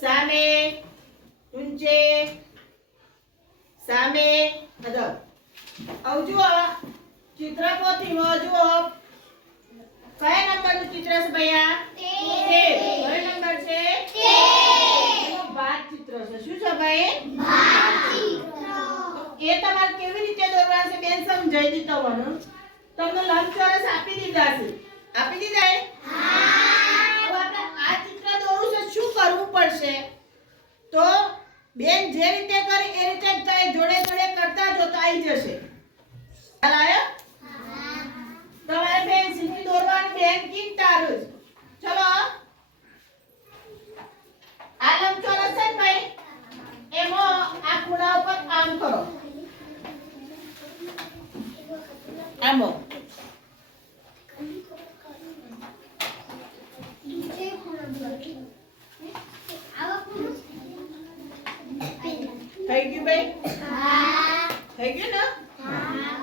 સામે ઊંચે સામે અદબ આવ જુઓ ચિત્રપોથીમાં જુઓ કયા નંબરનું ચિત્ર છે ભૈયા 13 કયો નંબર છે 13 ભાત ચિત્ર છે શું છે ભાઈ ભાત ચિત્ર એ તમારે કેવી રીતે દોરવા છે બેન સમજાઈ દીધો મને તમને લંબચોરસ આપી દીધા છે આપી દીધા હા હવે આપણે આ ચિત્ર દોરવું છે શું કરવું પડશે તો બેન જે રીતે કરી એ રીતે જોડે જોડે કરતા જો તો આવી જશે ખ્યાલ આવ્યો હા તમારે પેન્સિલથી દોરવાનું બેન કી તારું ચલો આ લંબચોરસ છે ભાઈ એમાં આ ખૂણા ઉપર આમ કરો આમ થઈ ગયું ભાઈ હા થઈ ગયું ને હા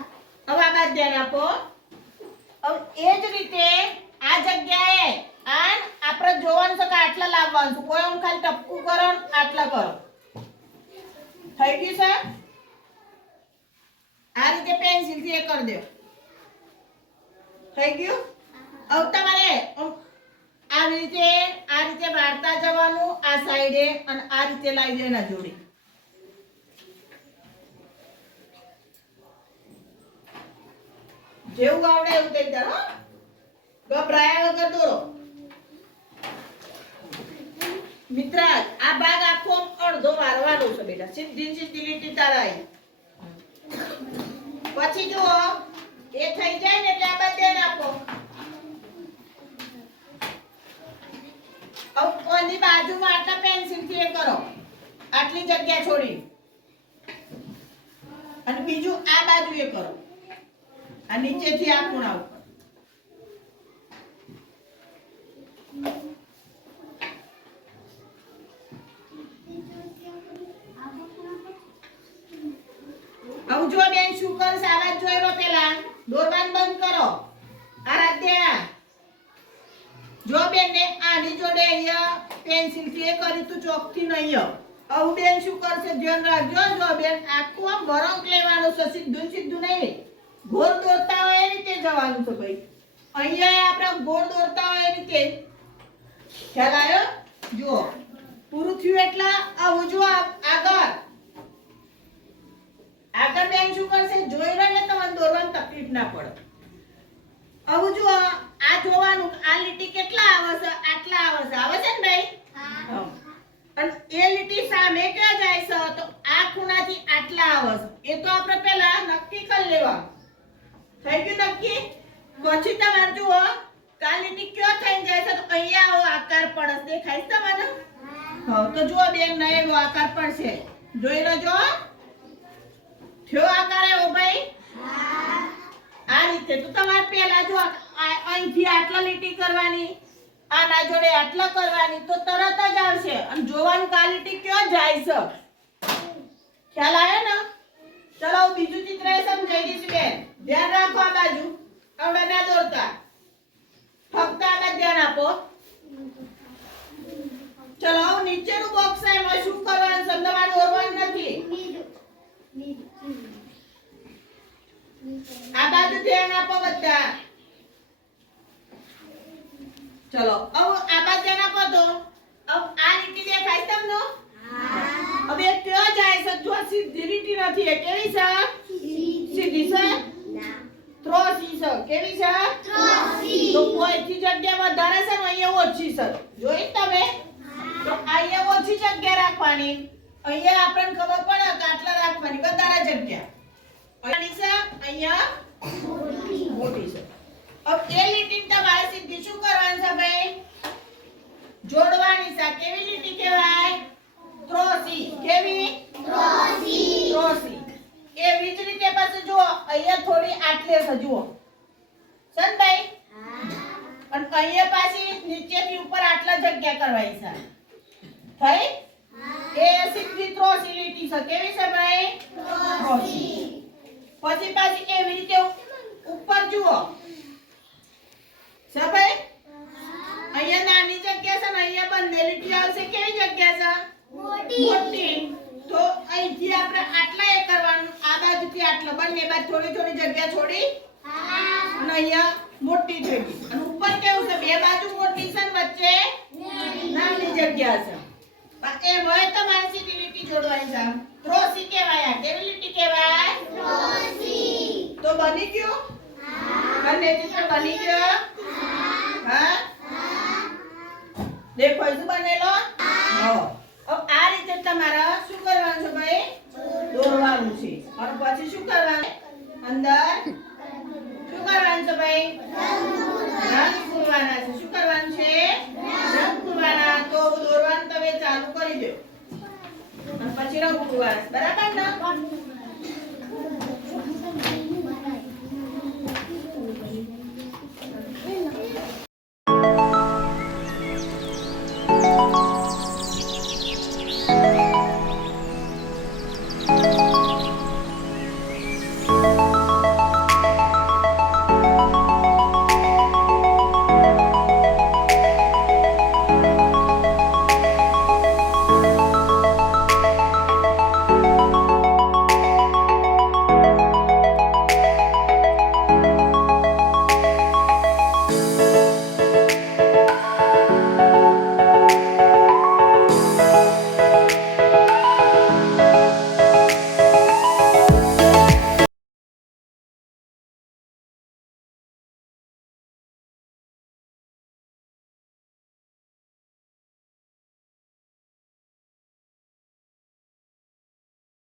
હવે આ બાદ ધ્યાન આપો હવે એ જ રીતે આ જગ્યાએ આન આપણે જોવાનું છે કે આટલા લાવવાનું છે કોઈ આમ ખાલી ટપકું કરો આટલા કરો થઈ ગયું છે આ રીતે પેન્સિલ થી એ કરી દો થઈ ગયું હવે તમારે આવી રીતે વાળતા જવાનું આ સાઈડે અને આ રીતે લાવી દેના જોડે જેવું આવડે એવું થઈ જાય હો ગભરાયા વગર દોરો મિત્ર આ ભાગ આખો અડધો વારવાનો છે બેટા સીધી સીધી લીટી તારાઈ પછી જુઓ એ થઈ જાય ને એટલે આ બાદ ધ્યાન આપો ઓની બાજુમાં આટલા પેન્સિલ થી એ કરો આટલી જગ્યા છોડી અને બીજું આ બાજુ એ કરો આ નીચેથી આ ખૂણા ઉપર આવું જો બેન શું કરશે આવાજ જોઈ લો પેલા દોરવાનું બંધ કરો આરાધ્યા જો બેન ને આની જોડે અહીંયા પેન્સિલ થી એ કરી તું ચોકથી નહીં આવું બેન શું કરશે ધ્યાન રાખજો જો બેન આખું આમ વળાંક લેવાનું છે સીધું સીધું નહીં ગોળ દોરતા હોય એ રીતે જવાનું છે ભાઈ અહીંયા આપણે ગોળ દોરતા હોય એ રીતે ખ્યાલ આવ્યો જુઓ પૂરું થયું એટલે આવું જો આગળ બેન શું કરશે જોઈ રહ્યો તમને દોરવાની તકલીફ ના પડે આવું જો આ જોવાનું આ લીટી કેટલા આવે છે આટલા આવે છે ને ભાઈ હા અને એ લીટી સામે ક્યાં જાય છે તો આ ખૂણાથી આટલા આવે છે એ તો આપણે પહેલા નક્કી કરી લેવા થઈ ગયું નક્કી પછી તમારે જુઓ આ લીટી ક્યાં થઈ જાય છે તો અહીંયા આવો આકાર પડે દેખાય છે તમને હા તો જુઓ બેન નયેલો આકાર પડશે જોઈ લેજો થયો આકાર એવો ભાઈ હા આ રીતે તો તમારે પહેલા જો અહીંથી આટલા લીટી કરવાની આના જોડે આટલા કરવાની તો તરત જ આવશે અને જોવાનું કે આ લીટી ક્યાં જાય છે ખ્યાલ આવ્યો ને ચલો બીજું ચિત્ર સમજાઈ દઈશ બેન ધ્યાન રાખો આ બાજુ આવડા ના દોરતા ફક્ત આના ધ્યાન આપો ચલો નીચેનું બોક્સ છે એમાં શું કરવાનું છે તમારે દોરવાનું નથી આ બાજુ ધ્યાન આપો બધા ચલો હવે આ બાજુ ધ્યાન આપો તો હવે આ લીટી દેખાય તમને હા હવે ક્યાં જાય છે જો સીધી લીટી નથી એ કેવી છે સીધી છે ના ત્રોસી છે કેવી છે ત્રોસી તો કોઈથી જગ્યા વધારે છે ને અહીંયા ઓછી છે જોઈ તમે તો અહીંયા ઓછી જગ્યા રાખવાની અહીંયા આપણને ખબર પડે કે આટલા રાખવાની વધારે જગ્યા અહીંયા મોટી છે હવે એ લીટી તમારે સીધી શું કરવાની છે ભાઈ જોડવાની છે કેવી લીટી કહેવાય ત્રોસી કેવી ત્રોસી એવી જ રીતે પાછું જુઓ અહીંયા થોડી આટલે છે જુઓ સનભાઈ અને અહીંયા પાછી નીચેથી ઉપર આટલા જગ્યા કરવાની છે થઈ એ સીધી ત્રોસી લીટી છે કેવી છે ભાઈ ત્રોસી પછી પાછી એવી રીતે ઉપર જુઓ છે ભાઈ અહીંયા નાની જગ્યા છે ને અહીંયા બંને લીટી આવશે કેવી જગ્યા છે મોટી. તો અહીંથી આપણે આટલા એ કરવાનું, આ બાજુથી આટલા, બંને બાજુ થોડી થોડી જગ્યા છોડી અને અહીંયા મોટી થઈ ગઈ. અને ઉપર કેવું છે, બે બાજુ મોટી છે ને વચ્ચે નાની જગ્યા છે. એમ હોય તો મારે સીધી લીટી જોડવાની છે. ત્રોસી કહેવાય. આ કેવી લીટી કહેવાય? તો બની ગયું? બંને ચિત્ર બની ગયો? હા. દેખો શું બનેલો? હા. હવે આ રીતે તમારે શું કરવાનું છે ભાઈ? દોરવાનું છે. અને પછી શું કરવાનું? અંદર શું કરવાનું છે ભાઈ? રંગ પૂરવાના છે. શું કરવાનું છે? રંગ પૂરવાના. તો દોરવાનું તમે ચાલુ કરી દો અને પછી રંગ પૂરવાના. બરાબર ને?